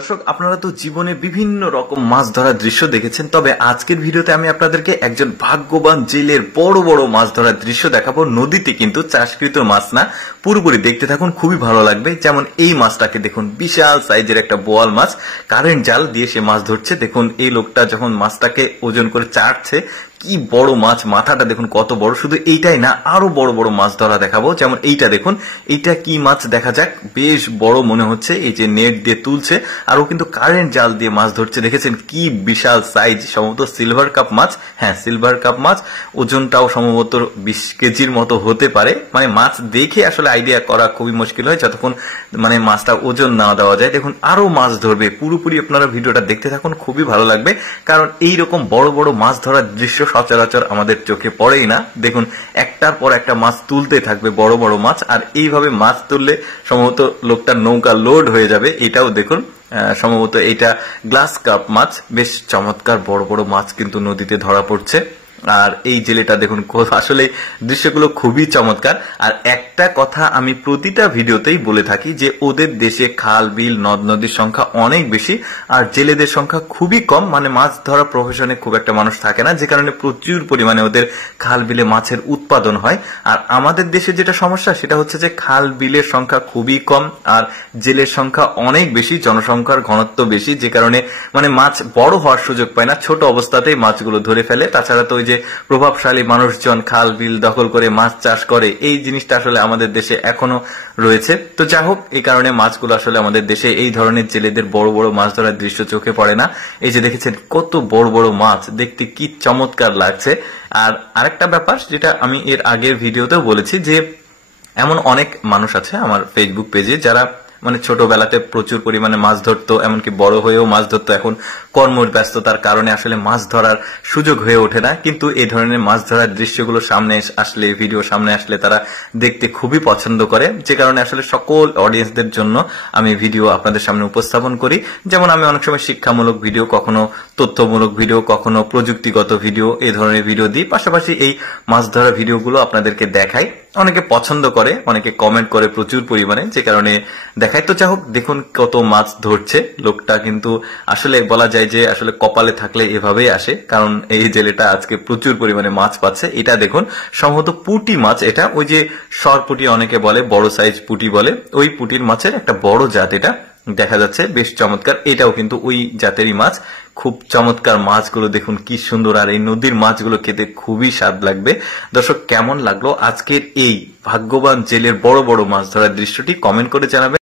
দর্শক, আপনারা তো জীবনে বিভিন্ন রকম মাছ ধরার দৃশ্য দেখেছেন, তবে আজকের ভিডিওতে আমি আপনাদেরকে একজন ভাগ্যবান জেলের বড় বড় মাছ ধরার দৃশ্য দেখাবো। নদীতে কিন্তু চাষকৃত মাছ না, পুরোপুরি দেখতে থাকুন, খুবই ভালো লাগবে। যেমন এই মাছটাকে দেখুন, বিশাল সাইজের একটা বোয়াল মাছ, কারেন্ট জাল দিয়ে সে মাছ ধরছে। দেখুন এই লোকটা যখন মাছটাকে ওজন করে চাটছে, কি বড় মাছ, মাথাটা দেখুন কত বড়। শুধু এইটাই না, আরো বড় বড় মাছ ধরা দেখাবো। যেমন এইটা দেখুন, এইটা কি মাছ দেখা যাক, বেশ বড় মনে হচ্ছে। এই যে নেট দিয়ে তুলছে, আর ও কিন্তু কারেন্ট জাল দিয়ে মাছ ধরছে। দেখেছেন কি বিশাল সাইজ, সম্ভবত সিলভার কাপ মাছ। হ্যাঁ, সিলভার কাপ মাছ। ওজনটাও সম্ভবত 20 কেজির মতো হতে পারে। মানে মাছ দেখে আসলে আইডিয়া করা খুবই মুশকিল হয় যতক্ষণ মানে মাছটা ওজন না দেওয়া যায়। দেখুন আরো মাছ ধরবে, পুরোপুরি আপনারা ভিডিওটা দেখতে থাকুন, খুবই ভালো লাগবে। কারণ এইরকম বড় বড় মাছ ধরার দৃশ্য সচরাচর আমাদের চোখে পড়েই না। দেখুন একটার পর একটা মাছ তুলতে থাকবে, বড় বড় মাছ। আর এইভাবে মাছ তুললে সম্ভবত লোকটার নৌকা লোড হয়ে যাবে। এটাও দেখুন, সম্ভবত এটা গ্লাস কাপ মাছ। বেশ চমৎকার বড় বড় মাছ কিন্তু নদীতে ধরা পড়ছে। আর এই জেলেটা দেখুন, আসলে দৃশ্যগুলো খুবই চমৎকার। আর একটা কথা আমি প্রতিটা ভিডিওতেই বলে থাকি যে ওদের দেশে খাল বিল নদ নদীর সংখ্যা অনেক বেশি, আর জেলেদের সংখ্যা খুবই কম। মানে মাছ ধরা প্রফেশনে খুব একটা মানুষ থাকে না, যে কারণে প্রচুর পরিমাণে ওদের খাল বিলে মাছের উৎপাদন হয়। আর আমাদের দেশে যেটা সমস্যা সেটা হচ্ছে যে খাল বিলের সংখ্যা খুবই কম, আর জেলের সংখ্যা অনেক বেশি, জনসংখ্যার ঘনত্ব বেশি, যে কারণে মানে মাছ বড় হওয়ার সুযোগ পায় না, ছোট অবস্থাতেই মাছগুলো ধরে ফেলে। তাছাড়া তো ওই যে প্রভাবশালী মানুষজন খাল বিল দখল করে মাছ চাষ করে, এই জিনিসটা আসলে আমাদের দেশে এখনো রয়েছে। তো যা হোক, এই কারণে মাছগুলো আসলে আমাদের দেশে এই ধরনের জেলেদের বড় বড় মাছ ধরার দৃশ্য চোখে পড়ে না। এই যে দেখেছেন কত বড় বড় মাছ, দেখতে কি চমৎকার লাগছে। আর আরেকটা ব্যাপার, যেটা আমি এর আগের ভিডিওতেও বলেছি, যে এমন অনেক মানুষ আছে আমার ফেসবুক পেজে যারা মানে ছোটবেলাতে প্রচুর পরিমাণে মাছ ধরতো, এমনকি বড় হয়েও মাছ ধরতো। এখন কর্মের ব্যস্ততার কারণে আসলে মাছ ধরার সুযোগ হয়ে ওঠে না, কিন্তু এই ধরনের মাছ ধরার দৃশ্যগুলো সামনে আসলে, ভিডিও সামনে আসলে তারা দেখতে খুবই পছন্দ করে। যে কারণে আসলে সকল অডিয়েন্সদের জন্য আমি ভিডিও আপনাদের সামনে উপস্থাপন করি। যেমন আমি অনেক সময় শিক্ষামূলক ভিডিও, কখনো তথ্যমূলক ভিডিও, কখনো প্রযুক্তিগত ভিডিও, এই ধরনের ভিডিও দিই। পাশাপাশি এই মাছ ধরা ভিডিওগুলো আপনাদেরকে দেখাই। অনেকে পছন্দ করে, অনেকে কমেন্ট করে প্রচুর পরিমাণে, যে কারণে দেখাই। তো যা হোক, দেখুন কত মাছ ধরছে লোকটা। কিন্তু আসলে বলা যায় যে আসলে কপালে থাকলে এভাবেই আসে, কারণ এই জেলেটা আজকে প্রচুর পরিমাণে মাছ পাচ্ছে। এটা দেখুন সম্ভবত পুঁটি মাছ। এটা ওই যে সরপুঁটি অনেকে বলে, বড় সাইজ পুঁটি বলে, ওই পুঁটির মাছের একটা বড় জাত এটা দেখা যাচ্ছে, বেশ চমৎকার। এটাও কিন্তু ওই জাতেরই মাছ। খুব চমৎকার মাছগুলো দেখুন কি সুন্দর, আর এই নদীর মাছগুলো খেতে খুবই স্বাদ লাগবে। দর্শক, কেমন লাগলো আজকের এই ভাগ্যবান জেলের বড় বড় মাছ ধরার দৃশ্যটি কমেন্ট করে জানাবেন।